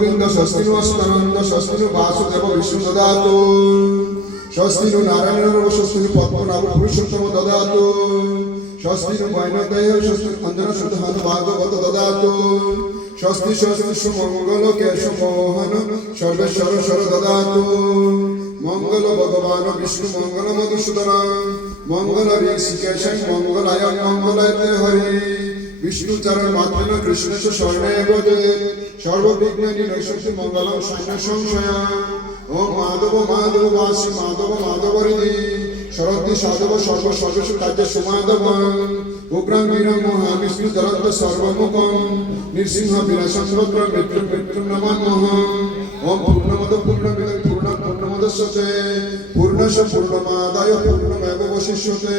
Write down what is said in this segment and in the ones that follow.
গোবিন্দ স্বস্তি নু অস্তানন্দ স্বস্তি নু বাসুদেব বিষ্ণু দদাতু স্বস্তি নু নারায়ণ স্বস্তি নু পদ্মনাভ পুরুষোত্তম দদাতু স্বস্তি নু বৈনদেয় স্বস্তি অঞ্জন শুদ্ধ ভাগবত দদাতু স্বস্তি স্বস্তি সুমঙ্গল কেশব মোহন সর্বেশ্বর স্বর দদাতু মঙ্গল ভগবান বিষ্ণু মঙ্গল মধুসূদন মঙ্গল ঋষিকেশ মঙ্গলায় মঙ্গলায়তে হরি বিষ্ণু চরণ মাত্রেন কৃষ্ণেশ স্বর্ণে বদে সর্ববিঘ্ন নিরসতি মঙ্গলম সৈন্য সংশয় ওম মাধব মাধব বাসি মাধব মাধব হরি শরদ্দি সাধব সর্ব সর্বস্ব কার্য সুমাধব উগ্রম বীরম মহাবিষ্ণু জলন্ত সর্বমুখম নৃসিংহ বিনাশম রুদ্র মৃত্যু মৃত্যু নমঃ ওম পূর্ণমদ পূর্ণমিদং পূর্ণমদস্যতে পূর্ণশ পূর্ণমাদায় পূর্ণমেবাবশিষ্যতে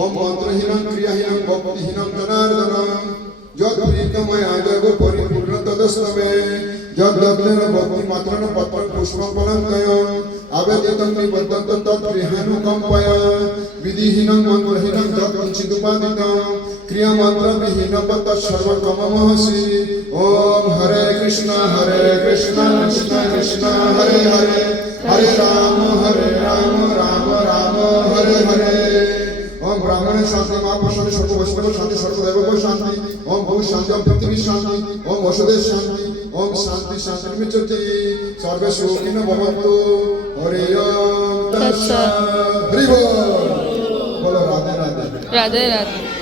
ওম মন্ত্রহীনং ক্রিয়াহীনং ভক্তিহীনং জনার্দনং যৎপ্রীতময়া দেব পরিপূর্ণ তদস্তমে যদ্দত্তেন ভক্তিমাত্রেণ পত্রং পুষ্পং ফলঙ্কয়ং আবেদিতং নিবদ্ধং তৎগৃহানুকম্পয়া বিধিহীনং মন্ত্রহীনং যৎকিঞ্চিদুপাদিতং ক্রিয়ামন্ত্রবিহীনং তৎসর্বকমমহসি ওম হরে কৃষ্ণ কৃষ্ণ কৃষ্ণ হরে হরে হরে রাম রাম রাম হরে হরে ओम ब्राह्मण शांति महापुरुष शांति सर्व वैष्णव शांति सर्वदेव शांति ओम भू शांति ओम पृथ्वी शांति ओम वसुदेव शांति ओम शांति शांति मिच्छति सर्वे सुखिनो भवन्तु हरि ओम तत्सत् हरि बोल बोलो राधे राधे राधे राधे।